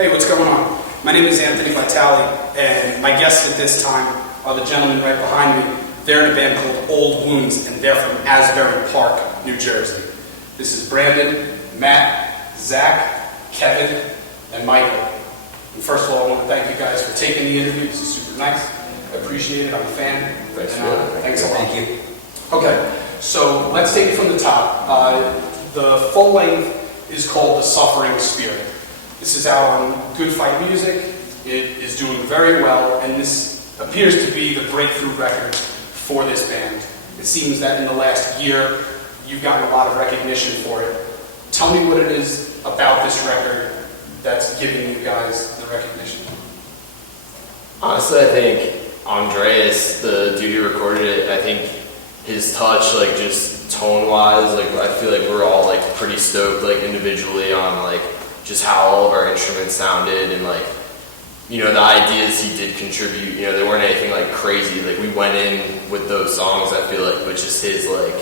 Hey, what's going on? My name is Anthony Vitale, and my guests at this time are the gentlemen right behind me. They're in a band called Old Wounds, and they're from Asbury Park, New Jersey. This is Brandon, Matt, Zach, Kevin, and Michael. And first of all, I want to thank you guys for taking the interview. This is super nice. I appreciate it. I'm a fan. Thanks Thanks a lot. Thank you. Okay, so let's take it from the top. The full length is called The Suffering Spirit. This is out on Good Fight Music. It is doing very well, and this appears to be the breakthrough record for this band. It seems that in the last year, you've gotten a lot of recognition for it. Tell me what it is about this record that's giving you guys the recognition. Honestly, I think Andreas, the dude who recorded it, I think his touch, like just tone-wise, like I feel like we're all like pretty stoked, like individually on like just how all of our instruments sounded, and like, you know, the ideas he did contribute, you know, they weren't anything like crazy. Like we went in with those songs, I feel like, but just his like,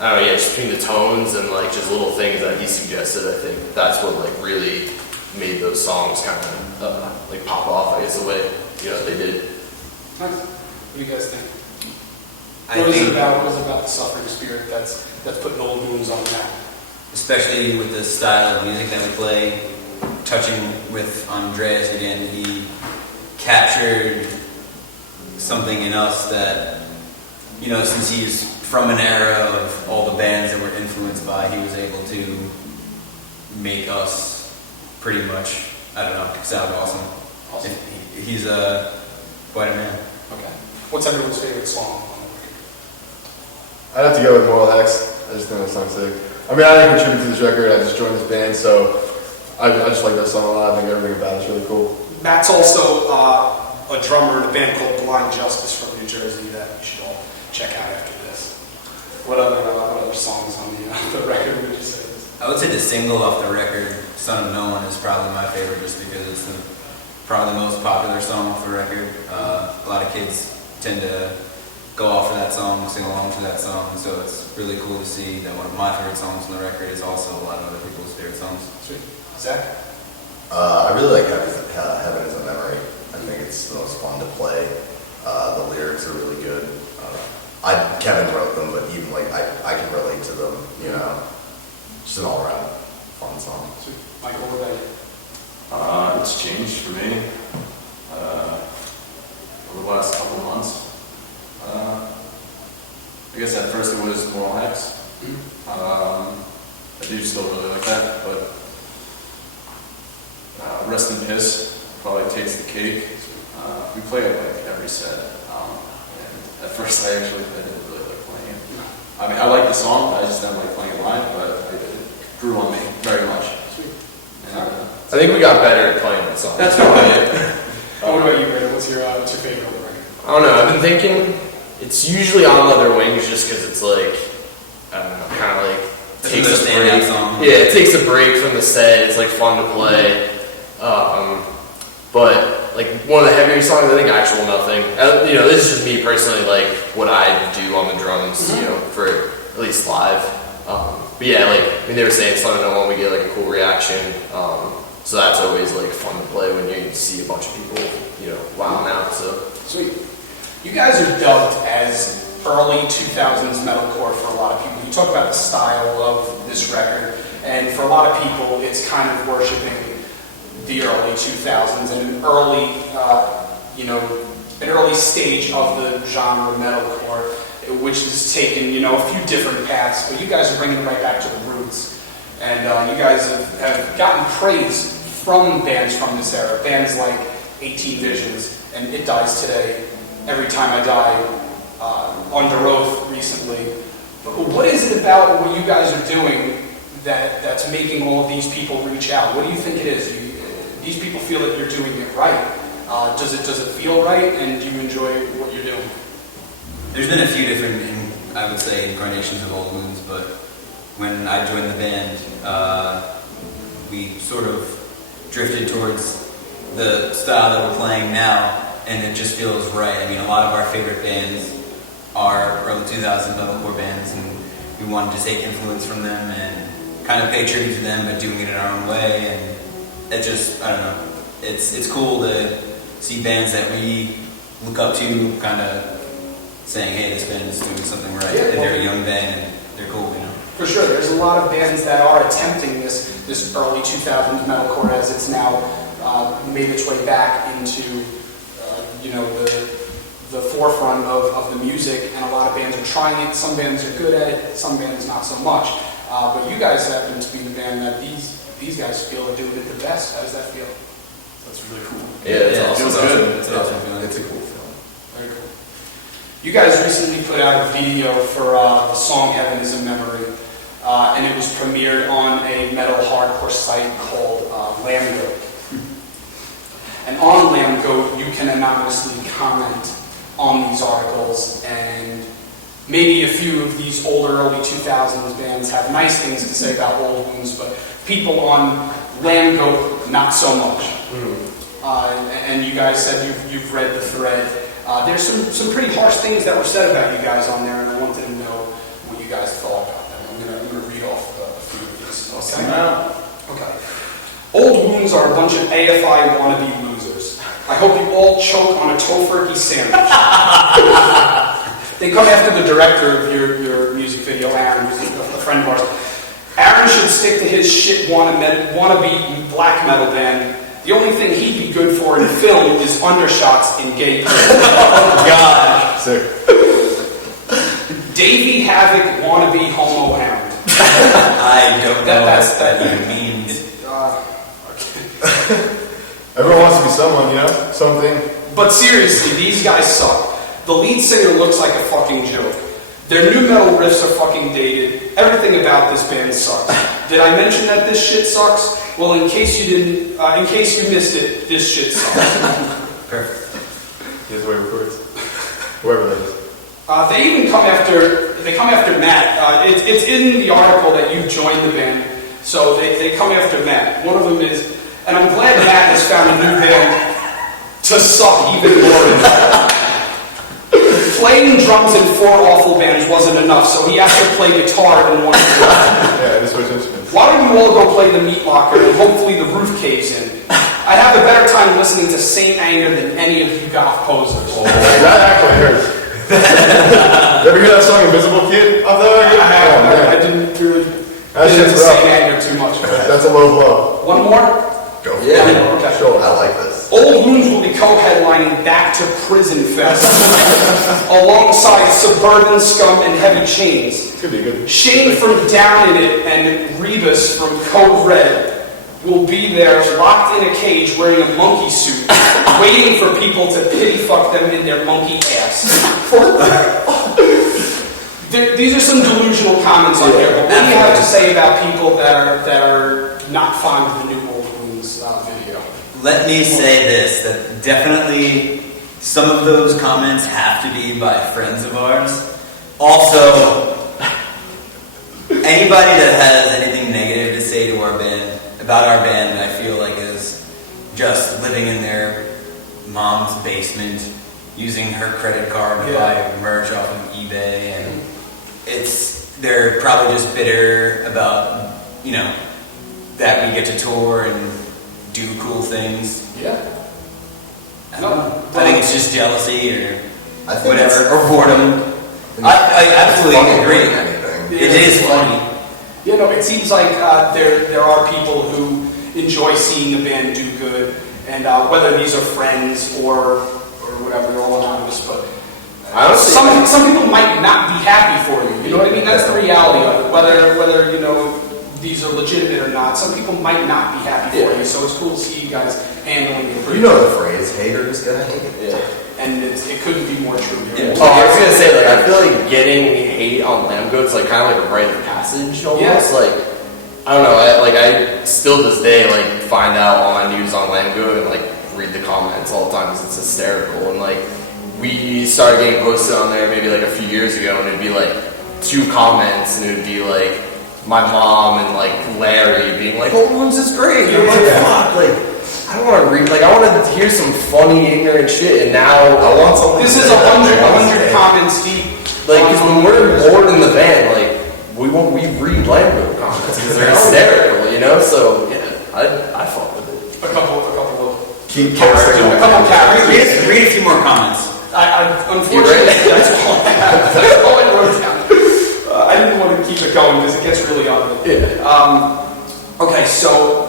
I don't know, yeah, just between the tones and like just little things that he suggested, I think that's what like really made those songs kind of like pop off, I guess, the way, you know, they did. Nice. What do you guys think? What is it about the Suffering Spirit that's putting Old Wounds on the map? Especially with the style of music that we play, touching with Andreas again, he captured something in us that, you know, since he's from an era of all the bands that we're influenced by, he was able to make us pretty much, I don't know, sound awesome. Awesome. He's quite a man. Okay. What's everyone's favorite song on the record? I'd have to go with Moral Hex. I just think that song's sick. I mean, I didn't contribute to this record. I just joined this band, so I just like that song a lot. I think everything about it's really cool. Matt's also a drummer in a band called Blind Justice from New Jersey that you should all check out after this. What other songs on the record would you say? I would say the single off the record, Son of No One, is probably my favorite just because it's probably the most popular song off the record. A lot of kids tend to go off of that song, sing along to that song, so it's really cool to see that one of my favorite songs on the record is also a lot of other people's favorite songs. Sweet. Zach? I really like Heaven is a Memory. I think it's the most fun to play. The lyrics are really good. Kevin wrote them, but even like I can relate to them, you know. Just an all-around fun song. Sweet. Michael, what about you? It's changed for me over the last couple of months. I guess at first it was Moral Hex. I do still really like that, but Rest in Piss probably takes the cake. We play it like every set. And at first I didn't really like playing it. I mean, I like the song, I just didn't like playing it live, but it grew on me very much. Sweet. And, I think we got better at playing that song. that's probably it. What about you, Brandon? What's your favorite on the record? I don't know, I've been thinking it's usually On Leather Wings just because it's like, I don't know, kind of like takes a break. Song. Yeah, it takes a break from the set, it's like fun to play. But like one of the heavier songs, I think Actual Nothing. You know, this is just me personally, like what I do on the drums, you know, for at least live. But yeah, like, I mean, they were saying Son of No One, we get like a cool reaction. So that's always like fun to play when you see a bunch of people, you know, wilding out. So Sweet. You guys are dubbed as early 2000s metalcore for a lot of people. You talk about the style of this record, and for a lot of people, it's kind of worshiping the early 2000s and an early, an early stage of the genre metalcore, which has taken, you know, a few different paths. But you guys are bringing it right back to the roots, and you guys have gotten praise from bands from this era, bands like 18 Visions and It Dies Today, Every Time I Die, Under Oath recently. But what is it about what you guys are doing that's making all of these people reach out? What do you think it is? These people feel that you're doing it right. Does it feel right, and do you enjoy what you're doing? There's been a few different, I would say, incarnations of Old Wounds, but when I joined the band, we sort of drifted towards the style that we're playing now, and it just feels right. I mean, a lot of our favorite bands are early 2000s metalcore bands, and we wanted to take influence from them and kind of pay tribute to them, but doing it in our own way. And it just, I don't know, it's cool to see bands that we look up to kind of saying, hey, this band is doing something right. Yeah, And well- they're a young band and they're cool, you know. For sure, there's a lot of bands that are attempting this early 2000s metalcore as it's now made its way back into the forefront of the music, and a lot of bands are trying it. Some bands are good at it, some bands not so much. But you guys happen to be the band that these guys feel are doing it the best. How does that feel? That's really cool. Yeah, it's Yeah, awesome. feels awesome. good. It's an awesome feeling. It's a cool film. Very cool. You guys recently put out a video for the song Heaven is a Memory, and it was premiered on a metal hardcore site called Lambgoat. And on Lambgoat, you can anonymously comment on these articles, and maybe a few of these older, early 2000s bands have nice things to say about Old Wounds, but people on Lambgoat, not so much. And you guys said you've read the thread. There's some pretty harsh things that were said about you guys on there, and I wanted to know what you guys thought about them. I'm gonna read off a few of these. Okay. Old Wounds are a bunch of AFI wannabe losers. I hope you all choke on a tofurkey sandwich. They come after the director of your music video, Aaron, who's a friend of ours. Aaron should stick to his shit wannabe black metal band. The only thing he'd be good for in film is undershots in gay people. God. Sick. Davey Havoc wannabe homo hound. I don't know That's- what that even means. Everyone wants to be someone, you know? Something. But seriously, these guys suck. The lead singer looks like a fucking joke. Their new metal riffs are fucking dated. Everything about this band sucks. Did I mention that this shit sucks? Well, in case you missed it, this shit sucks. Perfect. He has the way he records. Whoever that is. They even come after Matt. It's in the article that you joined the band, so they come after Matt. One of them is, and I'm glad Matt has found a new band to suck even more. Playing drums in 4 awful bands wasn't enough, so he has to play guitar in one. Yeah, just switch instruments. Why don't you all go play the Meat Locker and hopefully the roof caves in? I'd have a better time listening to Saint Anger than any of you goth posers. That actually hurts. You ever hear that song Invisible Kid? Oh, no, I didn't really That get into shit's rough. Saint Anger too much. That's a low blow. One more? Go for Yeah. it. Okay. Sure. I like this. Old Wounds will be co-headlining Back to Prison Fest alongside Suburban Scum and Heavy Chains. Could be good. Shane from Down in It and Rebus from Code Red will be there locked in a cage wearing a monkey suit, waiting for people to pity fuck them in their monkey ass. These are some delusional comments on here, but what do you have to say about people that are not fond of the new Old Wounds video? Let me say this, that definitely some of those comments have to be by friends of ours. Also, anybody that has anything negative to say to our band, about our band, I feel like is just living in their mom's basement, using her credit card to buy merch off of eBay, and they're probably just bitter about, that we get to tour and do cool things. Yeah. I don't know. I think it's just jealousy or I think whatever, it's- or boredom. I absolutely Funny agree. than anything. It is funny. It seems like there are people who enjoy seeing the band do good, and whether these are friends or whatever, they're all anonymous, but Honestly, some people might not be happy for you. You know what I mean? That's the reality of it. Whether these are legitimate or not, some people might not be happy for you. So it's cool to see you guys handling it. You know the phrase, haters gonna hate it. yeah. And it couldn't be more true. Yeah. Oh, I was gonna say, like, I feel like getting hate on Lambgoat's like kind of like a rite of passage almost. Yeah. Like, I don't know, I still to this day like find out all my news on Lambgoat and like read the comments all the time because it's hysterical. And like we started getting posted on there maybe like a few years ago, and it'd be like 2 comments, and it'd be like my mom and like Larry being like, "Old Wounds is great." And I'm like, fuck, like. I don't want to read, like, I want to hear some funny, ignorant shit, and now I want something. This is 100 comments deep. Like, because when we're bored in the van, like, we read Lambgoat comments because they're hysterical, So, yeah, I fuck with it. a couple of Keep characters, posting. a couple of characters. Read a few more comments. Unfortunately, that's all I have. That's all I wrote down. I didn't want to keep it going because it gets really ugly. Okay, so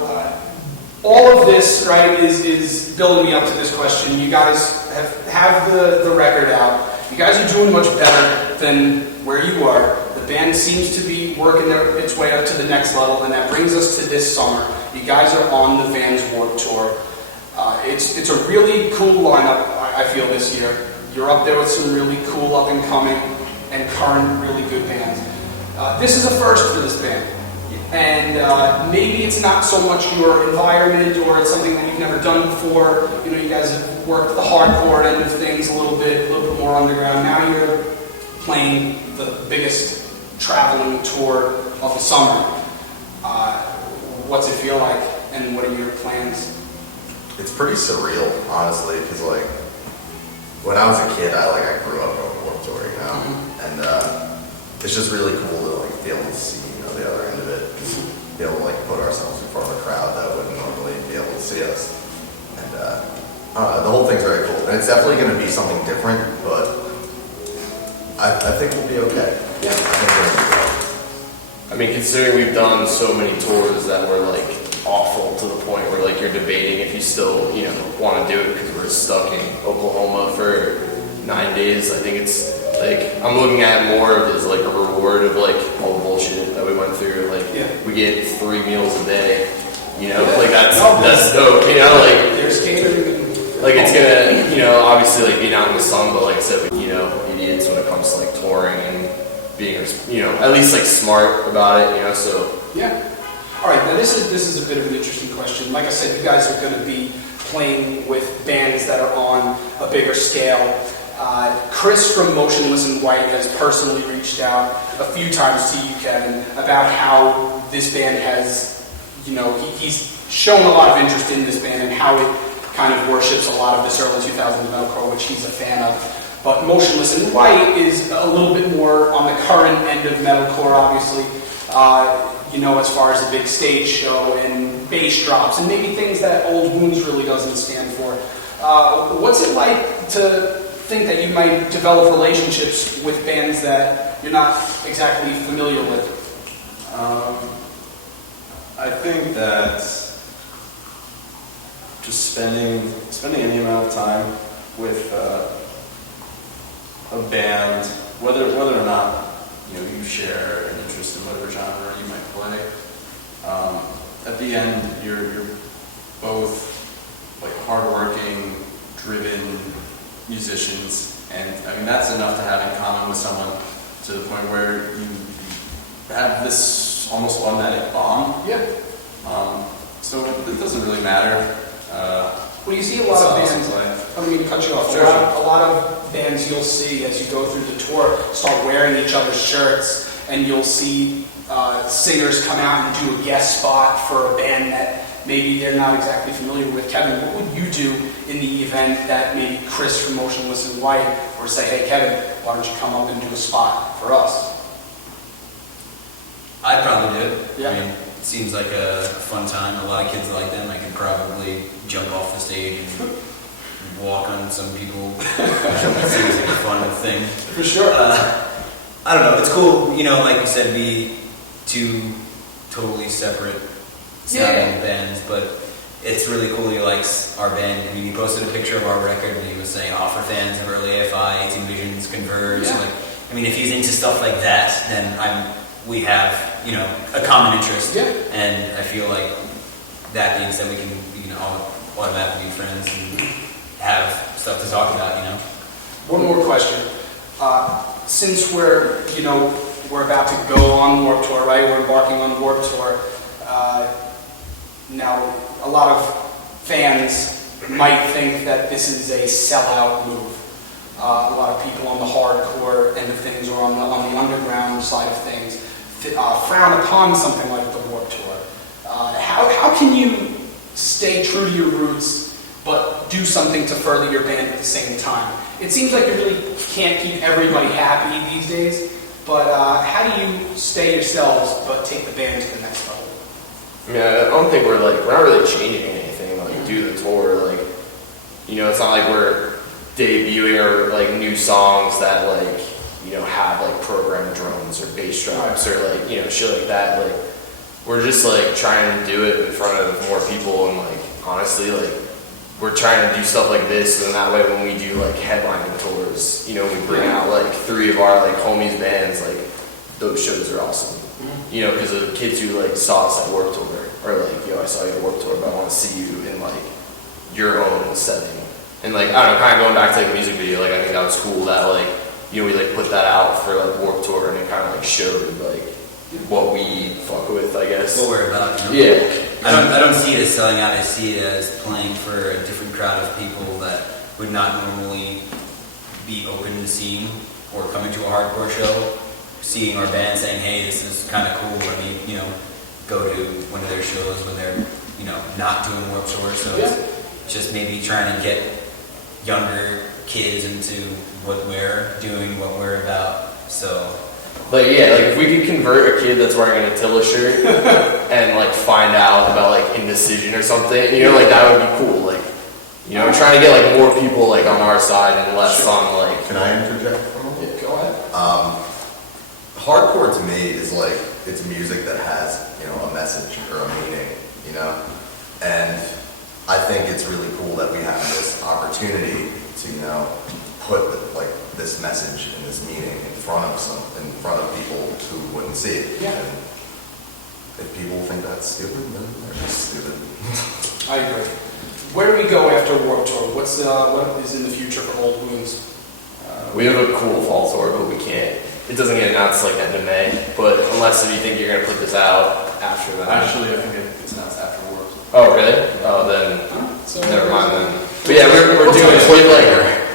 all of this, right, is building me up to this question. You guys have the record out. You guys are doing much better than where you are. The band seems to be working its way up to the next level, and that brings us to this summer. You guys are on the Vans Warped Tour. It's a really cool lineup, I feel, this year. You're up there with some really cool up-and-coming and current really good bands. This is a first for this band. And maybe it's not so much your environment or it's something that you've never done before. You know, you guys have worked the hardcore end of things a little bit more underground. Now you're playing the biggest traveling tour of the summer. What's it feel like, and what are your plans? It's pretty surreal, honestly, because like when I was a kid, I grew up on Warped Tour, you know, and it's just really cool to like be able to see, you know, the other end of it, just be able to like put ourselves in front of a crowd that wouldn't normally be able to see us, and the whole thing's very cool, and it's definitely going to be something different, but I think we'll be okay. Yeah. I think we're gonna be okay. I mean, considering we've done so many tours that were like awful to the point where like you're debating if you still, you know, want to do it because we're stuck in Oklahoma for 9 days. I think it's like, I'm looking at it more of as like a reward of like all the bullshit that we went through. Like we get 3 meals a day, you know, like that's dope, you know, like There's catering. like it's gonna, you know, obviously like being out in the sun, but like I said, you know, idiots when it comes to like touring and being, you know, at least like smart about it, you know, so. Yeah. All right, now this is a bit of an interesting question. Like I said, you guys are going to be playing with bands that are on a bigger scale. Chris from Motionless in White has personally reached out a few times to you, Kevin, about how this band has, you know, he's shown a lot of interest in this band and how it kind of worships a lot of this early 2000s metalcore, which he's a fan of. But Motionless in White is a little bit more on the current end of metalcore, obviously. You know, as far as a big stage show and bass drops and maybe things that Old Wounds really doesn't stand for. What's it like to think that you might develop relationships with bands that you're not exactly familiar with? I think that just spending any amount of time with a band, whether or not you share an interest in whatever genre you might play. At the end, you're both like hardworking, driven musicians, and I mean that's enough to have in common with someone to the point where you have this almost automatic bond. Yeah. So it doesn't really matter. Well, you see a lot of bands, I don't mean to cut you off, Sure. a lot of bands you'll see as you go through the tour start wearing each other's shirts, and you'll see singers come out and do a guest spot for a band that maybe they're not exactly familiar with. Kevin, what would you do in the event that maybe Chris from Motionless in White or say, hey Kevin, why don't you come up and do a spot for us? I'd probably do it. Yeah. I mean, it seems like a fun time. A lot of kids like them. I could probably jump off the stage and walk on some people. It seems like a fun thing. For sure. I don't know. It's cool, you know, like you said, be two totally separate sounding bands, but it's really cool he likes our band. I mean, he posted a picture of our record and he was saying, for fans of early AFI, 18 Visions, Converge. Yeah. Like, I mean, if he's into stuff like that, then we have, you know, a common interest. Yeah. And I feel like that means that we can all automatically be friends and have stuff to talk about, you know. One more question. Since we're about to go on Warped Tour, right? We're embarking on Warped Tour. Now, a lot of fans might think that this is a sellout move. A lot of people on the hardcore end of things or on the underground side of things frown upon something like the Warped Tour. How can you stay true to your roots but do something to further your band at the same time? It seems like you really can't keep everybody happy these days, but how do you stay yourselves but take the band to the next level? Yeah, I don't think we're not really changing anything. Like, You know, it's not like we're debuting or like new songs that like, you know, have like programmed drums or bass drums or like, you know, shit like that. Like, we're just like trying to do it in front of more people, and like honestly, like we're trying to do stuff like this, and that way when we do like headlining tours, you know, we bring out like 3 of our like homies bands, like those shows are awesome. You know, because the kids who like saw us at Warped Tour are like, yo, I saw you at Warped Tour, but I want to see you in like your own setting. And like, I don't know, kind of going back to like the music video, like I think that was cool that like, you know, we like put that out for like Warped Tour, and it kind of like showed like what we fuck with, I guess. What we're about. You know? Yeah. I don't see it as selling out. I see it as playing for a different crowd of people that would not normally be open to seeing or coming to a hardcore show, seeing our band, saying, "Hey, this is kind of cool." Let me, you know, go to one of their shows when they're, you know, not doing Warped Tour. So it's just maybe trying to get younger kids into what we're doing, what we're about. So. Like, yeah, like if we could convert a kid that's wearing an Attila shirt and like find out about like indecision or something, you know, like that would be cool. Like, you know, we're trying to get like more people like on our side and less on like. Can I interject for a moment? Yeah, go ahead. Hardcore to me is like, it's music that has, you know, a message or a meaning, you know? And I think it's really cool that we have this opportunity to, you know, put like this message and this meaning in front of people who wouldn't see it. Yeah. And if people think that's stupid, then they're just stupid. I agree. Where do we go after Warped Tour? What is in the future for Old Wounds? We have a cool fall tour, but we can't. It doesn't get announced like end of May, but unless if you think you're gonna put this out after that. Actually, I think it's announced after Warped. Oh, really? Oh, then So never mind then. But yeah, we're doing it.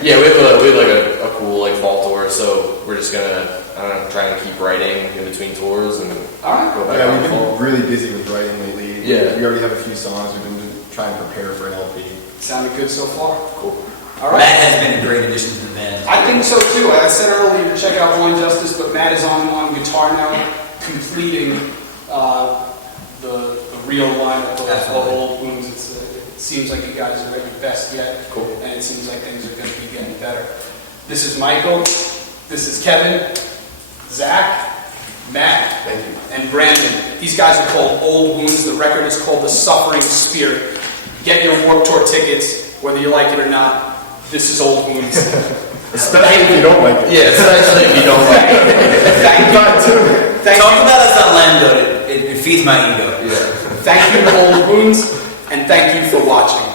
We have like a cool like fall tour, so we're just gonna try and keep writing in between tours and All right. go back Yeah, on we've full. been really busy with writing lately. Yeah. We already have a few songs. We've been trying to prepare for an LP. Sounded good so far. Cool. All right. Matt has been a great addition to the band. I think so too. I said earlier to check out Blind Justice, but Matt is on guitar now, completing the real lineup of Absolutely. Old Wounds. It seems like you guys are at your best yet, Cool. and it seems like things are going to be getting better. This is Michael. This is Kevin, Zach, Matt, Thank you. and Brandon. These guys are called Old Wounds. The record is called The Suffering Spirit. Get your Warped Tour tickets, whether you like it or not. This is Old Wounds. Especially if you don't like it. Yeah, especially if you don't like it. Thank you. Not too. Thank Talk you. about us on Lando. It feeds my ego. Thank you, Old Wounds, and thank you for watching.